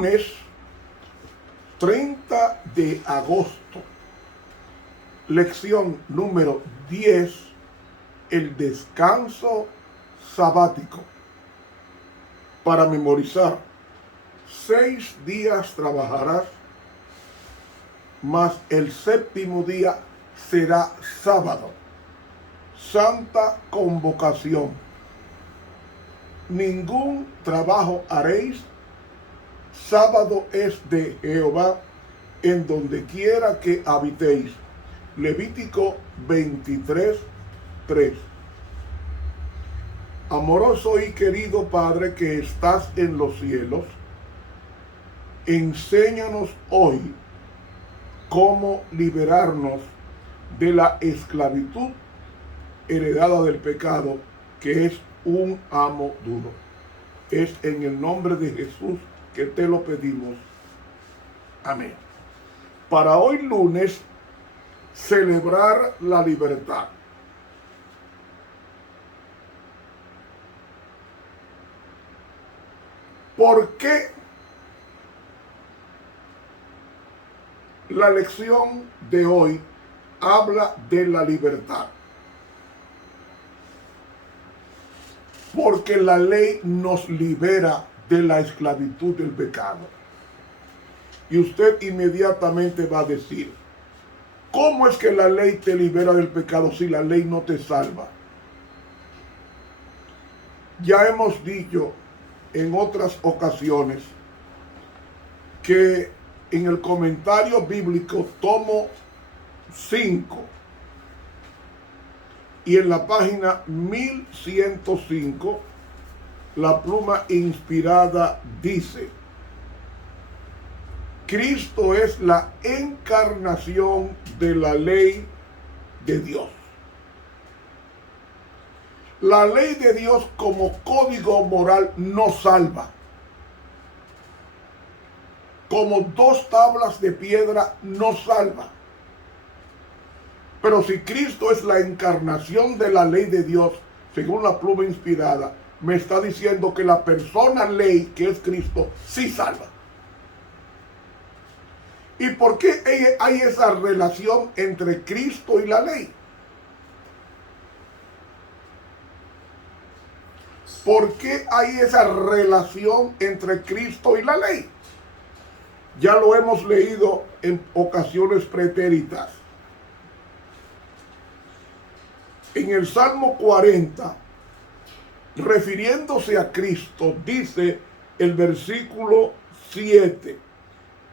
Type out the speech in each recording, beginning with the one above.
Lunes 30 de agosto, lección número 10, el descanso sabático. Para memorizar: 6 días trabajarás, mas el séptimo día será sábado. Santa convocación. Ningún trabajo haréis, sábado es de Jehová, en donde quiera que habitéis. Levítico 23:3. Amoroso y querido Padre que estás en los cielos, enséñanos hoy cómo liberarnos de la esclavitud heredada del pecado, que es un amo duro. Es en el nombre de Jesús que te lo pedimos. Amén. Para hoy lunes, celebrar la libertad. ¿Por qué la lección de hoy habla de la libertad? Porque la ley nos libera de la esclavitud del pecado. Y usted inmediatamente va a decir: ¿cómo es que la ley te libera del pecado si la ley no te salva? Ya hemos dicho en otras ocasiones que en el comentario bíblico tomo 5 y en la página 1105 la pluma inspirada dice: Cristo es la encarnación de la ley de Dios. La ley de Dios como código moral no salva. Como 2 tablas de piedra no salva. Pero si Cristo es la encarnación de la ley de Dios, según la pluma inspirada, me está diciendo que la persona ley, que es Cristo, sí salva. ¿Y por qué hay esa relación entre Cristo y la ley? ¿Por qué hay esa relación entre Cristo y la ley? Ya lo hemos leído en ocasiones pretéritas. En el Salmo 40, refiriéndose a Cristo, dice el versículo 7: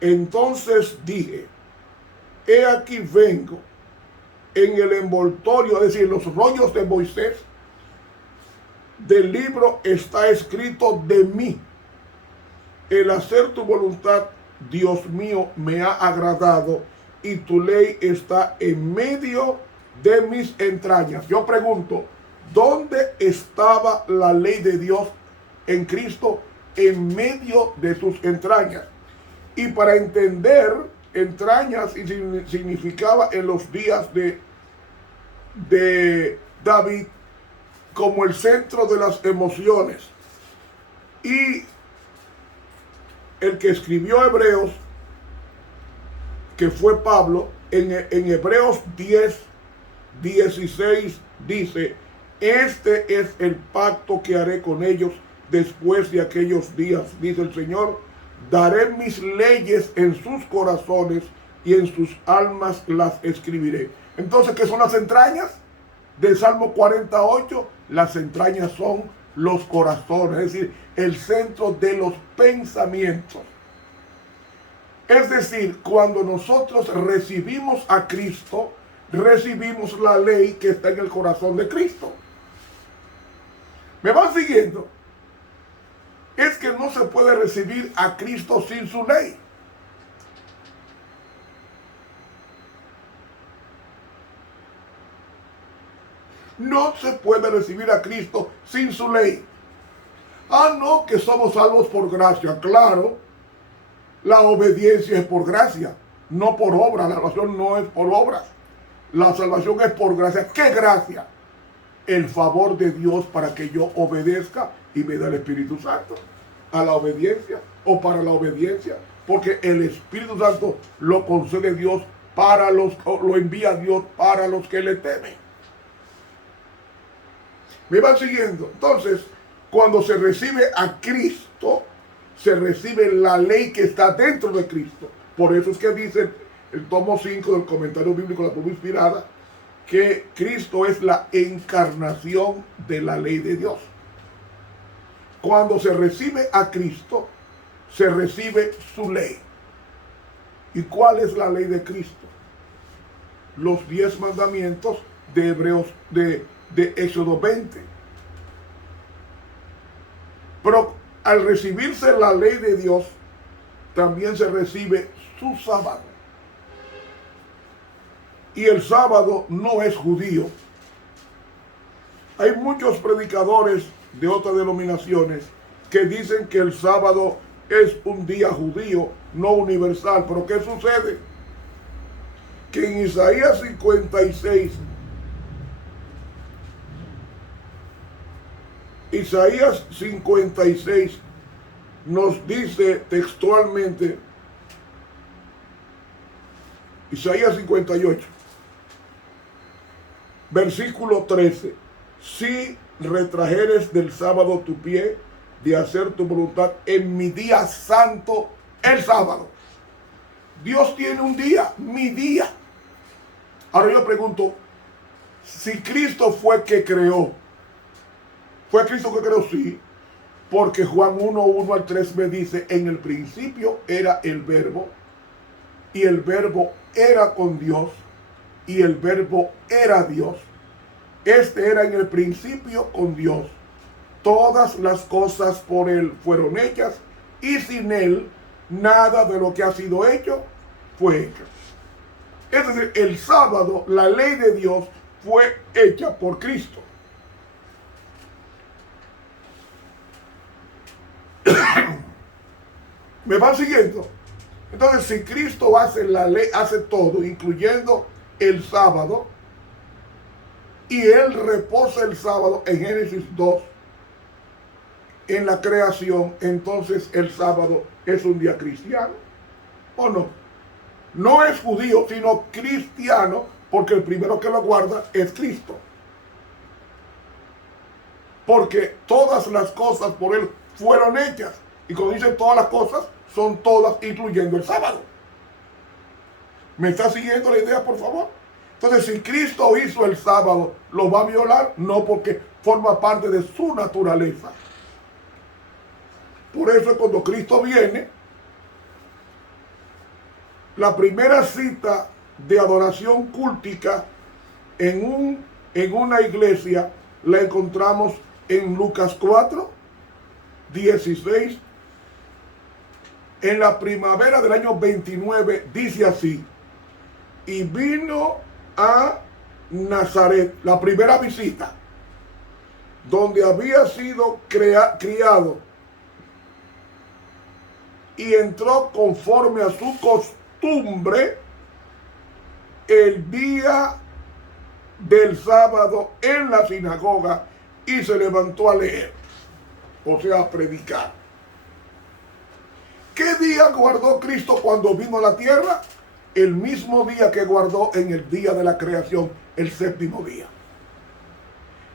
entonces dije, he aquí vengo. En el envoltorio, es decir, los rollos de Moisés, del libro está escrito de mí: el hacer tu voluntad, Dios mío, me ha agradado, y tu ley está en medio de mis entrañas. Yo pregunto, ¿dónde estaba la ley de Dios en Cristo? En medio de sus entrañas. Y para entender, entrañas significaba en los días de David como el centro de las emociones. Y el que escribió Hebreos, que fue Pablo, en Hebreos 10:16 dice: este es el pacto que haré con ellos después de aquellos días, dice el Señor, daré mis leyes en sus corazones y en sus almas las escribiré. Entonces, ¿qué son las entrañas del Salmo 48? Las entrañas son los corazones, es decir, el centro de los pensamientos. Es decir, cuando nosotros recibimos a Cristo, recibimos la ley que está en el corazón de Cristo. ¿Me van siguiendo? Es que no se puede recibir a Cristo sin su ley. No se puede recibir a Cristo sin su ley. Ah, no, que somos salvos por gracia. Claro, la obediencia es por gracia, no por obra. La salvación no es por obras. La salvación es por gracia. ¿Qué gracia? El favor de Dios para que yo obedezca y me dé el Espíritu Santo. a la obediencia o para la obediencia, porque el Espíritu Santo lo concede Dios para lo envía Dios para los que le temen. ¿Me van siguiendo? Entonces, cuando se recibe a Cristo, se recibe la ley que está dentro de Cristo. Por eso es que dice el tomo 5 del comentario bíblico de la Biblia inspirada, que Cristo es la encarnación de la ley de Dios. Cuando se recibe a Cristo, se recibe su ley. ¿Y cuál es la ley de Cristo? Los 10 mandamientos de Hebreos, de Éxodo 20. Pero al recibirse la ley de Dios, también se recibe su sábado. Y el sábado no es judío. Hay muchos predicadores de otras denominaciones que dicen que el sábado es un día judío, no universal. Pero ¿qué sucede? Que en Isaías 56, Isaías 56 nos dice textualmente, Isaías 58, versículo 13, si retrajeres del sábado tu pie de hacer tu voluntad en mi día santo, el sábado. Dios tiene un día, mi día. Ahora yo pregunto, si Cristo fue que creó, ¿fue Cristo que creó? Sí, porque Juan 1:1 al 3 me dice, en el principio era el verbo, y el verbo era con Dios, y el verbo era Dios. Este era en el principio con Dios. Todas las cosas por Él fueron hechas, y sin Él nada de lo que ha sido hecho fue hecho. Es decir, el sábado, la ley de Dios fue hecha por Cristo. ¿Me van siguiendo? Entonces, si Cristo hace la ley, hace todo, incluyendo el sábado, y Él reposa el sábado en Génesis 2, en la creación, entonces el sábado es un día cristiano, ¿o no? No es judío, sino cristiano, porque el primero que lo guarda es Cristo. Porque todas las cosas por Él fueron hechas. Y cuando dicen todas las cosas, son todas, incluyendo el sábado. ¿Me está siguiendo la idea, por favor? Entonces, si Cristo hizo el sábado, ¿lo va a violar? No, porque forma parte de su naturaleza. Por eso cuando Cristo viene, la primera cita de adoración cúltica en una iglesia la encontramos en Lucas 4, 16. En la primavera del año 29 dice así: y vino a Nazaret, la primera visita, donde había sido criado, y entró conforme a su costumbre el día del sábado en la sinagoga, y se levantó a leer, o sea, a predicar. ¿Qué día guardó Cristo cuando vino a la tierra? El mismo día que guardó en el día de la creación, el séptimo día.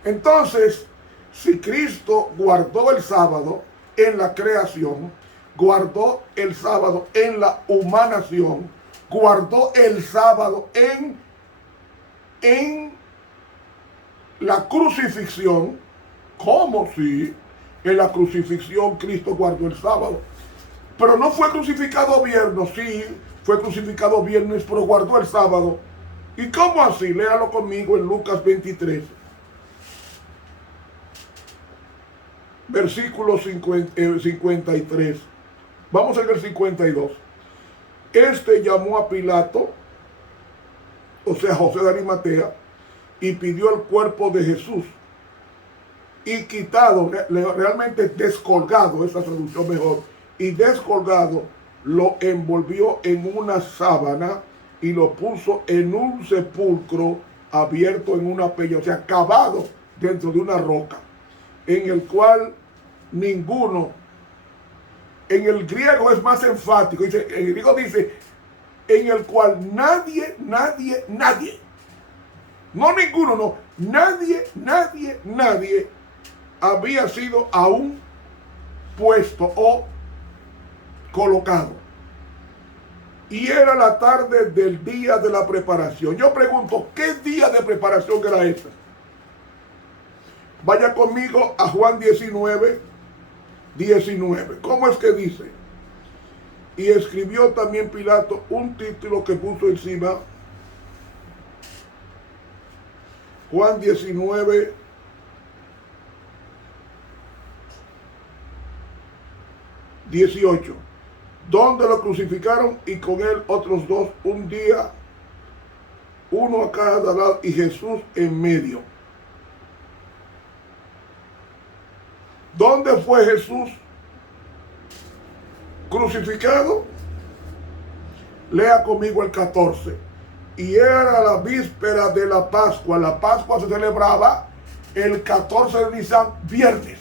Entonces, si Cristo guardó el sábado en la creación, guardó el sábado en la humanación, guardó el sábado en la crucifixión, ¿cómo si en la crucifixión Cristo guardó el sábado? Pero no fue crucificado viernes, sí, fue crucificado viernes, pero guardó el sábado. ¿Y cómo así? Léalo conmigo en Lucas 23. Versículo 53. Vamos a ver el 52. Este llamó a Pilato, o sea, José de Arimatea, y pidió el cuerpo de Jesús. Y quitado, realmente descolgado, esa traducción mejor, y descolgado, lo envolvió en una sábana y lo puso en un sepulcro abierto en una peña, o sea, cavado dentro de una roca, en el cual ninguno en el griego es más enfático. Dice, en el griego dice, en el cual nadie, no ninguno, no, nadie había sido aún puesto o colocado. Y era la tarde del día de la preparación. Yo pregunto, ¿qué día de preparación era ese? Vaya conmigo a Juan 19. ¿Cómo es que dice? Y escribió también Pilato un título que puso encima. Juan 19, 18. Donde lo crucificaron y con él otros dos, un día, uno a cada lado y Jesús en medio. ¿Dónde fue Jesús crucificado? Lea conmigo el 14. Y era la víspera de la Pascua. La Pascua se celebraba el 14 de Nisan, viernes.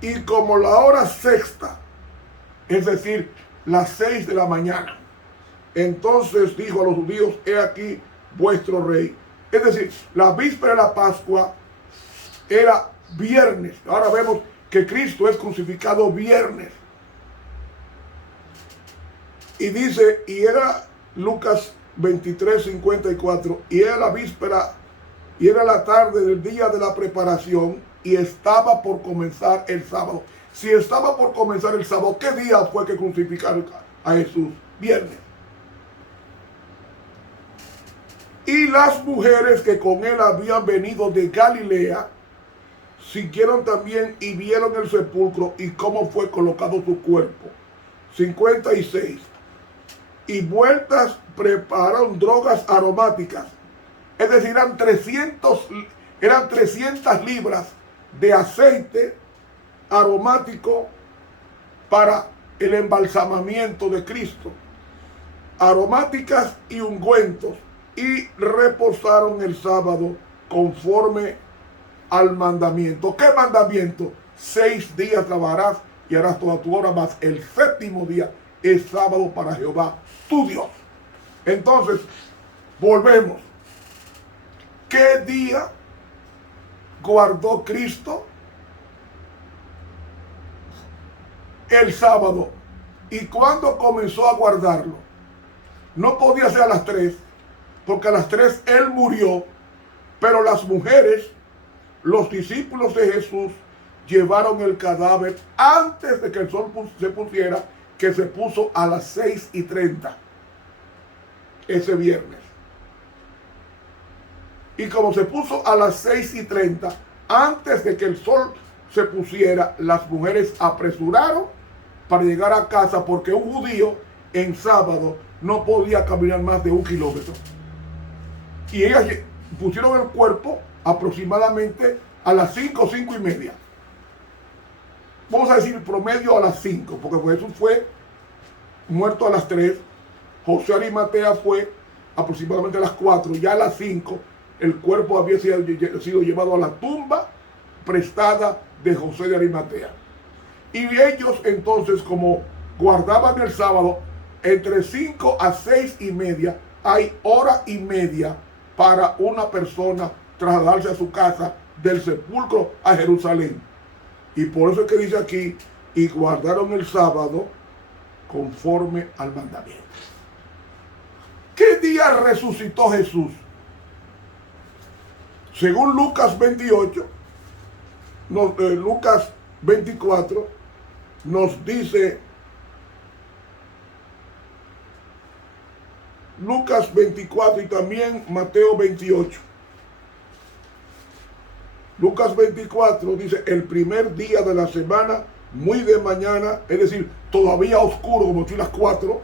Y como la hora sexta, es decir, las 6 de la mañana, entonces dijo a los judíos, he aquí vuestro rey. Es decir, la víspera de la Pascua era viernes. Ahora vemos que Cristo es crucificado viernes. Y dice, y era Lucas 23:54, y era la víspera, y era la tarde del día de la preparación, y estaba por comenzar el sábado. Si estaba por comenzar el sábado, ¿qué día fue que crucificaron a Jesús? Viernes. Y las mujeres que con él habían venido de Galilea, siguieron también y vieron el sepulcro y cómo fue colocado su cuerpo. 56. Y vueltas prepararon drogas aromáticas. Es decir, eran 300 libras de aceite aromático para el embalsamamiento de Cristo. Aromáticas y ungüentos. Y reposaron el sábado conforme al mandamiento. ¿Qué mandamiento? 6 días trabajarás y harás toda tu obra, mas el séptimo día es sábado para Jehová, tu Dios. Entonces, volvemos. ¿Qué día guardó Cristo? El sábado. ¿Y cuándo comenzó a guardarlo? No podía ser a las 3, porque a las 3 él murió, pero las mujeres, los discípulos de Jesús, llevaron el cadáver antes de que el sol se pusiera, que se puso a las 6:30 ese viernes. Y como se puso a las 6:30, antes de que el sol se pusiera, las mujeres apresuraron para llegar a casa, porque un judío en sábado no podía caminar más de 1 kilómetro. Y ellas pusieron el cuerpo aproximadamente a las 5:30. Vamos a decir promedio a las 5, porque Jesús fue muerto a las 3. José de Arimatea fue aproximadamente a las 4. Ya a las 5 el cuerpo había sido llevado a la tumba prestada de José de Arimatea. Y ellos entonces, como guardaban el sábado, entre 5 a 6:30 hay hora y media para una persona trasladarse a su casa del sepulcro a Jerusalén. Y por eso es que dice aquí, y guardaron el sábado conforme al mandamiento. ¿Qué día resucitó Jesús? Según Lucas 28, Lucas 24, nos dice, Lucas 24 y también Mateo 28. Lucas 24 dice, el primer día de la semana, muy de mañana, es decir, todavía oscuro, como si las 4,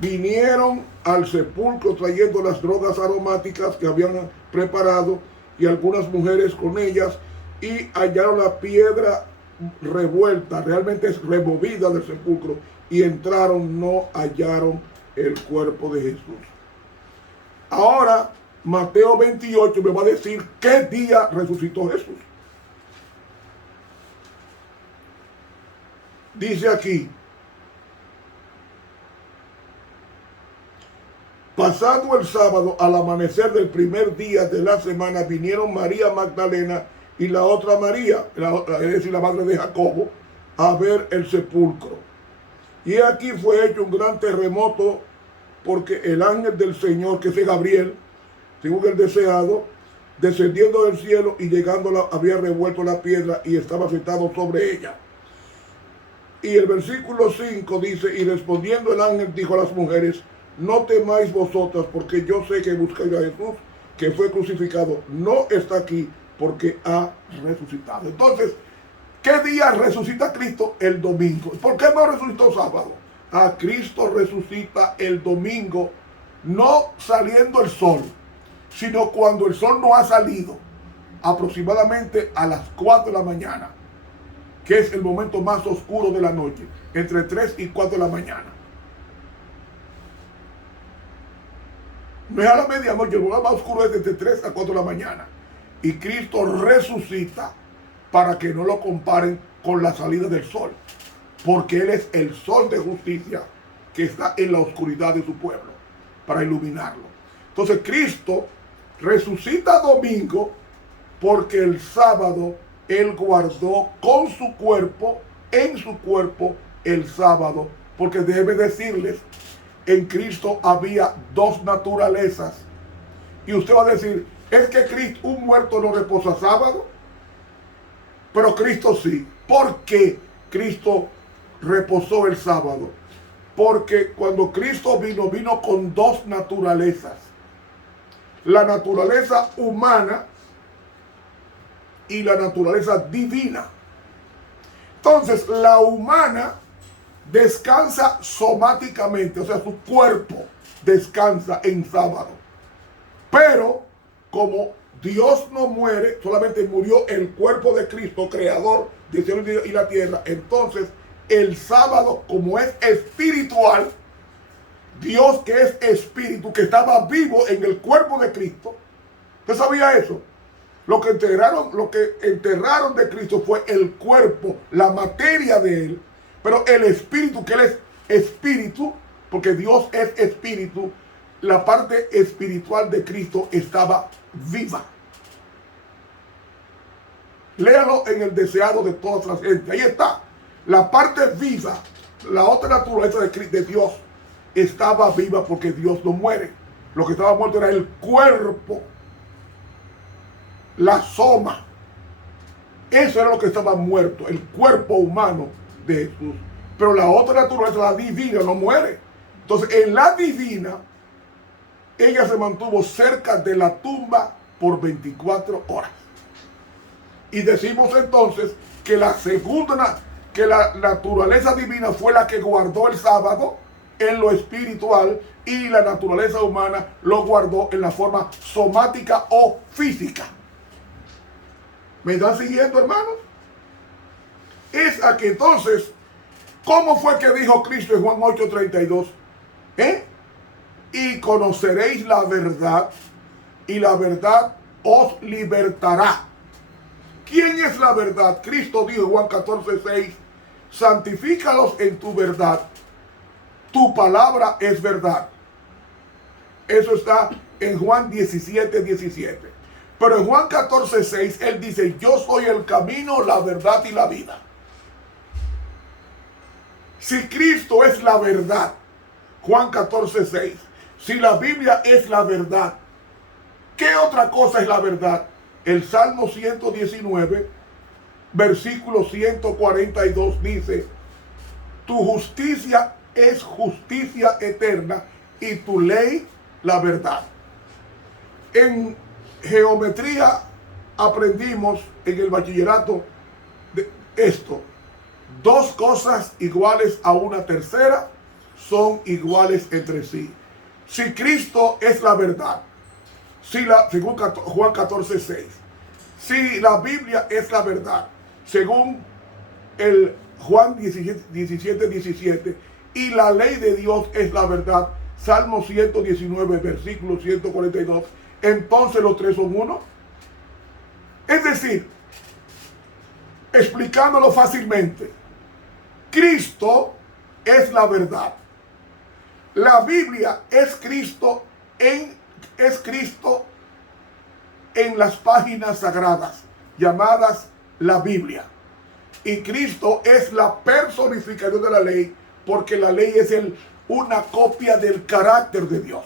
vinieron al sepulcro trayendo las drogas aromáticas que habían preparado y algunas mujeres con ellas, y hallaron la piedra revuelta, realmente es removida del sepulcro, y entraron, no hallaron el cuerpo de Jesús. Ahora Mateo 28 me va a decir qué día resucitó Jesús. dice aquí, pasado el sábado, al amanecer del primer día de la semana, vinieron María Magdalena y la otra María, es decir, la madre de Jacobo, a ver el sepulcro. Y aquí fue hecho un gran terremoto, porque el ángel del Señor, que es Gabriel, según el deseado, descendiendo del cielo y llegando, había revuelto la piedra y estaba sentado sobre ella. Y el versículo 5 dice, y respondiendo el ángel dijo a las mujeres, no temáis vosotras, porque yo sé que buscáis a Jesús, que fue crucificado. No está aquí, porque ha resucitado. Entonces, ¿qué día resucita Cristo? El domingo. ¿Por qué no resucitó sábado? Cristo resucita el domingo, no saliendo el sol, sino cuando el sol no ha salido, aproximadamente a las 4 de la mañana, que es el momento más oscuro de la noche, entre 3 y 4 de la mañana. No es a la medianoche, el lugar más oscuro es entre 3 a 4 de la mañana. Y Cristo resucita para que no lo comparen con la salida del sol, porque Él es el sol de justicia que está en la oscuridad de su pueblo, para iluminarlo. Entonces Cristo resucita domingo porque el sábado Él guardó con su cuerpo, en su cuerpo, el sábado, porque debe decirles, en Cristo había dos naturalezas. Y usted va a decir, ¿es que Cristo, un muerto no reposa sábado? Pero Cristo sí. ¿Por qué Cristo reposó el sábado? Porque cuando Cristo vino, vino con dos naturalezas. La naturaleza humana y la naturaleza divina. Entonces, la humana descansa somáticamente, o sea, su cuerpo descansa en sábado. Pero, como Dios no muere, solamente murió el cuerpo de Cristo, creador del cielo y la tierra, entonces el sábado, como es espiritual, Dios, que es espíritu, que estaba vivo en el cuerpo de Cristo. ¿Usted sabía eso? Lo que enterraron de Cristo fue el cuerpo, la materia de Él, pero el espíritu, que Él es espíritu, porque Dios es espíritu, la parte espiritual de Cristo estaba viva. Léalo en el deseado de toda la gente. Ahí está. La parte viva, la otra naturaleza de Dios, estaba viva porque Dios no muere. Lo que estaba muerto era el cuerpo, la soma. Eso era lo que estaba muerto, el cuerpo humano de Jesús. Pero la otra naturaleza, la divina, no muere. Entonces, en la divina, ella se mantuvo cerca de la tumba por 24 horas. Y decimos entonces que la naturaleza divina fue la que guardó el sábado en lo espiritual y la naturaleza humana lo guardó en la forma somática o física. ¿Me están siguiendo, hermanos? Es aquí entonces, ¿cómo fue que dijo Cristo en Juan 8:32? Y conoceréis la verdad, y la verdad os libertará. ¿Quién es la verdad? Cristo dijo en Juan 14:6, santifícalos en tu verdad, tu palabra es verdad. Eso está en Juan 17:17. Pero en Juan 14:6 Él dice, yo soy el camino, la verdad y la vida. Si Cristo es la verdad, Juan 14:6, si la Biblia es la verdad, ¿qué otra cosa es la verdad? El Salmo 119, versículo 142 dice, tu justicia es justicia eterna y tu ley la verdad. En geometría aprendimos en el bachillerato de esto. Dos cosas iguales a una tercera son iguales entre sí. Si Cristo es la verdad, según Juan 14:6, si la Biblia es la verdad, según el Juan 17:17, y la ley de Dios es la verdad, Salmo 119, versículo 142, entonces los tres son uno. Es decir, explicándolo fácilmente, Cristo es la verdad. La Biblia es Cristo en las páginas sagradas llamadas la Biblia. Y Cristo es la personificación de la ley, porque la ley es una copia del carácter de Dios.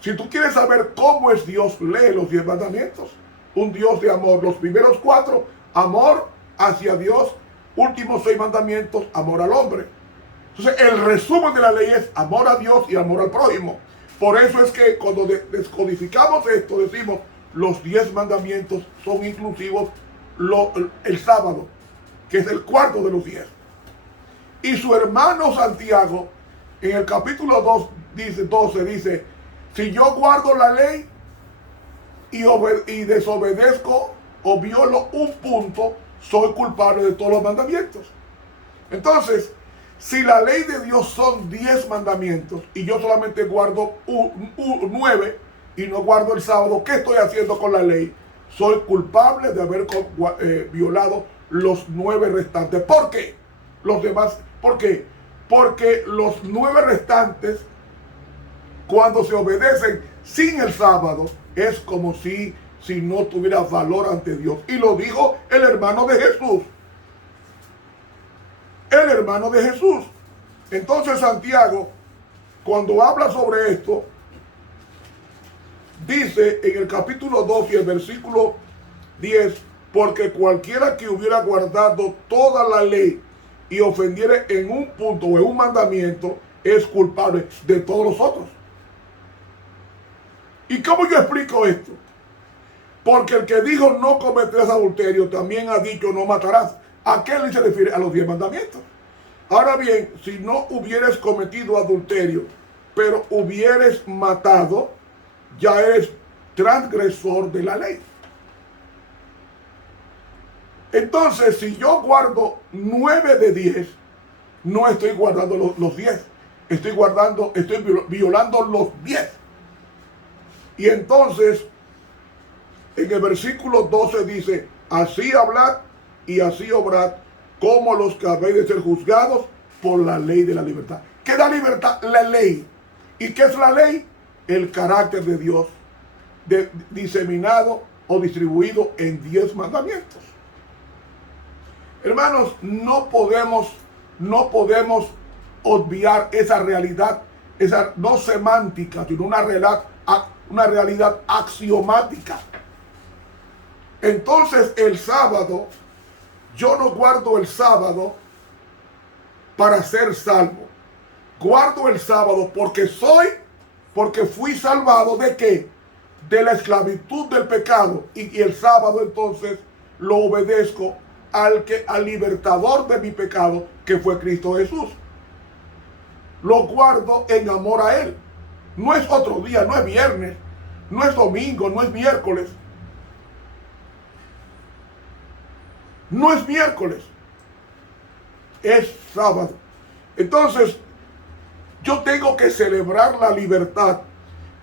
Si tú quieres saber cómo es Dios, lee los 10 mandamientos. Un Dios de amor. Los primeros 4, amor hacia Dios. Últimos 6 mandamientos, amor al hombre. Entonces, el resumen de la ley es amor a Dios y amor al prójimo. Por eso es que cuando descodificamos esto, decimos, los 10 mandamientos son inclusivos el sábado, que es el cuarto de los 10. Y su hermano Santiago, en el capítulo 12 dice, si yo guardo la ley y desobedezco o violo un punto, soy culpable de todos los mandamientos. Entonces, si la ley de Dios son 10 mandamientos y yo solamente guardo 9 y no guardo el sábado, ¿qué estoy haciendo con la ley? Soy culpable de haber violado los 9 restantes. ¿Por qué? Los demás, ¿por qué? Porque los 9 restantes, cuando se obedecen sin el sábado, es como si no tuviera valor ante Dios. Y lo dijo el hermano de Jesús. El hermano de Jesús. Entonces Santiago, cuando habla sobre esto, dice en el capítulo 2 y el versículo 10, porque cualquiera que hubiera guardado toda la ley y ofendiere en un punto o en un mandamiento, es culpable de todos los otros. ¿Y cómo yo explico esto? Porque el que dijo no cometerás adulterio, también ha dicho no matarás. ¿A qué se refiere? A los 10 mandamientos. Ahora bien, si no hubieres cometido adulterio, pero hubieres matado, ya eres transgresor de la ley. Entonces, si yo guardo 9 de 10, no estoy guardando los 10. Estoy violando los 10. Y entonces, en el versículo 12 dice, así hablad y así obrad, como los que habéis de ser juzgados por la ley de la libertad. ¿Qué da libertad? La ley. ¿Y qué es la ley? El carácter de Dios, diseminado o distribuido en 10 mandamientos. Hermanos, no podemos obviar esa realidad, esa no semántica, sino una realidad axiomática. Entonces el sábado, yo no guardo el sábado para ser salvo. Guardo el sábado porque fui salvado ¿de qué? De la esclavitud del pecado. Y el sábado entonces lo obedezco al libertador de mi pecado, que fue Cristo Jesús. Lo guardo en amor a Él. No es otro día, no es viernes, no es domingo, no es miércoles. No es miércoles, es sábado. Entonces, yo tengo que celebrar la libertad.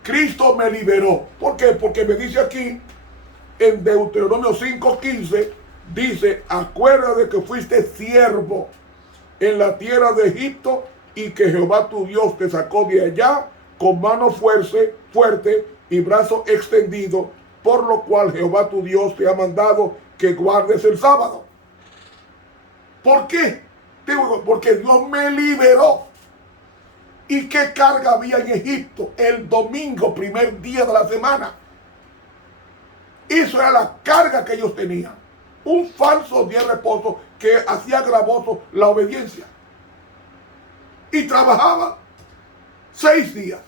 Cristo me liberó. ¿Por qué? Porque me dice aquí, en Deuteronomio 5:15, dice, acuérdate que fuiste siervo en la tierra de Egipto y que Jehová tu Dios te sacó de allá con mano fuerte y brazo extendido, por lo cual Jehová tu Dios te ha mandado que guardes el sábado. ¿Por qué? Porque Dios me liberó. ¿Y qué carga había en Egipto? El domingo, primer día de la semana. Eso era la carga que ellos tenían. Un falso día de reposo que hacía gravoso la obediencia. Y trabajaban 6 días.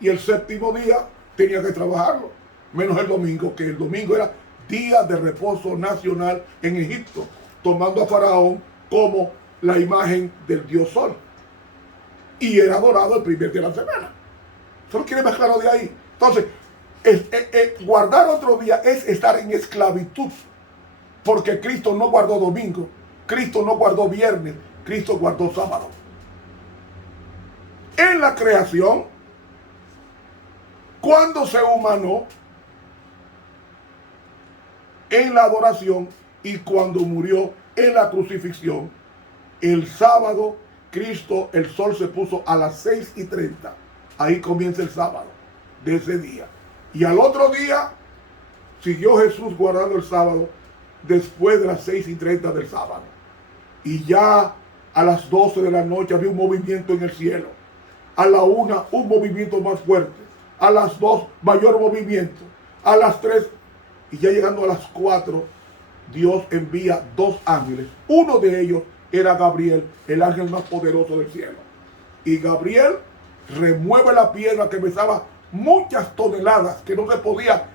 Y el 7º día tenía que trabajarlo. Menos el domingo, que el domingo era día de reposo nacional en Egipto, tomando a Faraón como la imagen del dios Sol. Y era adorado el primer día de la semana. ¿Solo quiere más claro de ahí? Entonces, guardar otro día es estar en esclavitud. Porque Cristo no guardó domingo, Cristo no guardó viernes, Cristo guardó sábado. En la creación, cuando se humanó, en la adoración y cuando murió en la crucifixión, el sábado, Cristo, el sol se puso a las 6:30. Ahí comienza el sábado de ese día. Y al otro día, siguió Jesús guardando el sábado después de las 6:30 del sábado. Y ya a las 12 de la noche había un movimiento en el cielo. A la 1, un movimiento más fuerte. A las 2, mayor movimiento. A las 3, y ya llegando a las 4, Dios envía 2 ángeles. Uno de ellos era Gabriel, el ángel más poderoso del cielo. Y Gabriel remueve la piedra que pesaba muchas toneladas, que no se podía,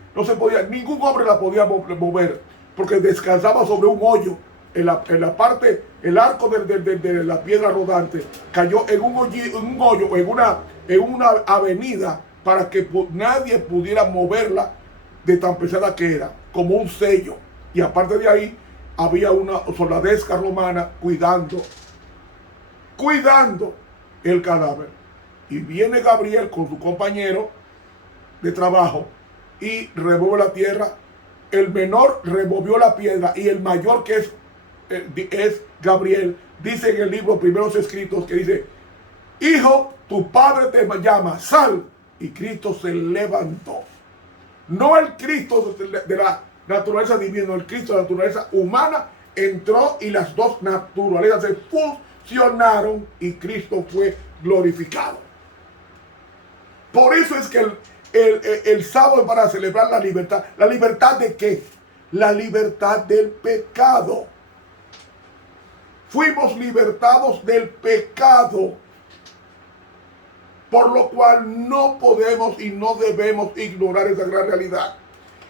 ningún hombre la podía mover, porque descansaba sobre un hoyo. En la parte, el arco de la piedra rodante cayó en un hoyo, en una avenida, para que nadie pudiera moverla de tan pesada que era, como un sello. Y aparte de ahí, había una soldadesca romana cuidando el cadáver. Y viene Gabriel con su compañero de trabajo y remueve la tierra. El menor removió la piedra y el mayor, que es Gabriel, dice en el libro Primeros Escritos, que dice: hijo, tu padre te llama, sal. Y Cristo se levantó. No el Cristo de la naturaleza divina, el Cristo de la naturaleza humana entró, y las dos naturalezas se fusionaron y Cristo fue glorificado. Por eso es que el sábado es para celebrar la libertad. ¿La libertad de qué? La libertad del pecado. Fuimos libertados del pecado, por lo cual no podemos y no debemos ignorar esa gran realidad.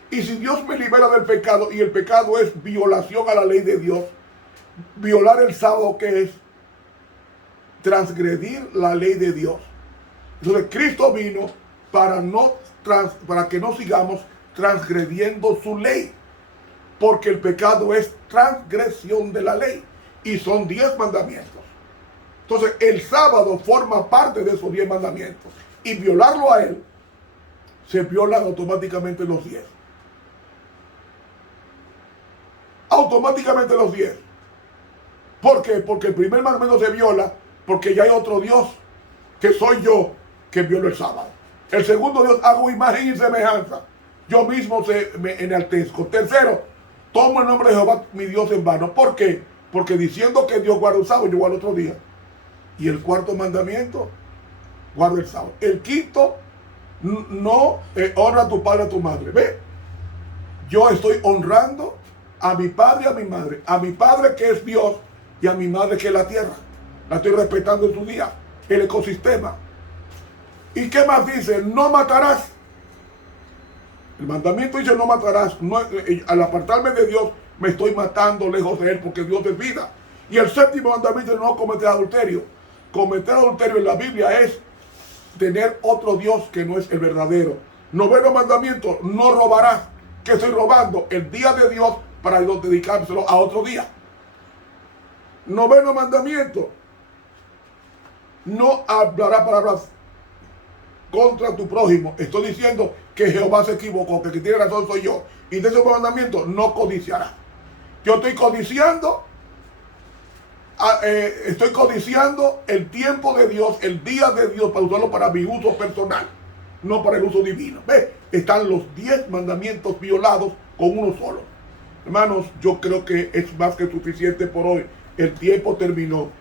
Y si Dios me libera del pecado, y el pecado es violación a la ley de Dios, violar el sábado, ¿qué es? Transgredir la ley de Dios. Entonces Cristo vino para que no sigamos transgrediendo su ley, porque el pecado es transgresión de la ley, y son 10 mandamientos. Entonces el sábado forma parte de esos 10 mandamientos, y violarlo a él, se violan automáticamente los 10. Automáticamente los 10. ¿Por qué? Porque el primer mandamiento se viola porque ya hay otro Dios, que soy yo, que violo el sábado. El segundo Dios, hago imagen y semejanza, yo mismo me enaltezco. Tercero, tomo el nombre de Jehová mi Dios en vano. ¿Por qué? Porque diciendo que Dios guarda un sábado, yo guardo otro día. Y el cuarto mandamiento, guarda el sábado. El quinto, no honra a tu padre y a tu madre. ¿Ve? Yo estoy honrando a mi padre y a mi madre. A mi padre, que es Dios, y a mi madre, que es la tierra. La estoy respetando en su día, el ecosistema. ¿Y qué más dice? No matarás. El mandamiento dice no matarás. No, al apartarme de Dios, me estoy matando lejos de él, porque Dios es vida. Y el séptimo mandamiento es no cometer adulterio. Cometer adulterio en la Biblia es tener otro Dios que no es el verdadero. Noveno mandamiento, no robarás. ¿Qué estoy robando? El día de Dios para dedicárselo a otro día. Noveno mandamiento, no hablarás palabras contra tu prójimo. Estoy diciendo que Jehová se equivocó, que el que tiene razón soy yo. Y de ese mandamiento, no codiciarás. Yo estoy codiciando el tiempo de Dios, el día de Dios, para usarlo para mi uso personal, no para el uso divino. ¿Ves? Están los 10 mandamientos violados con uno solo. Hermanos, yo creo que es más que suficiente por hoy. El tiempo terminó.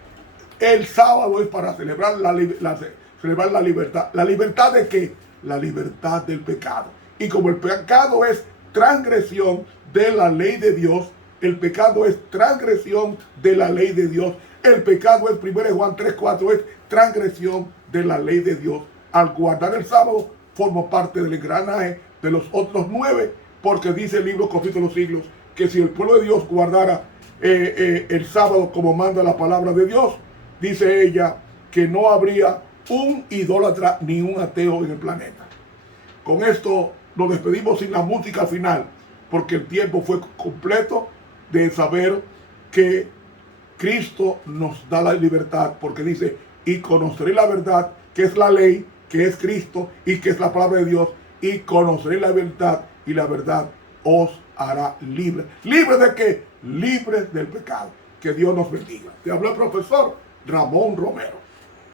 El sábado es para celebrar la libertad. ¿La libertad de qué? La libertad del pecado. Y como el pecado es transgresión de la ley de Dios, el pecado es transgresión de la ley de Dios. El pecado es, 1 Juan 3:4, es transgresión de la ley de Dios. Al guardar el sábado, formo parte del engranaje de los otros 9, porque dice el libro Conflicto de los Siglos, que si el pueblo de Dios guardara el sábado como manda la palabra de Dios, dice ella que no habría un idólatra ni un ateo en el planeta. Con esto nos despedimos sin la música al final, porque el tiempo fue completo de saber que Cristo nos da la libertad, porque dice, y conoceré la verdad, que es la ley, que es Cristo y que es la palabra de Dios, y conoceré la verdad, y la verdad os hará libres. ¿Libres de qué? Libres del pecado. Que Dios nos bendiga. Te habló el profesor Ramón Romero.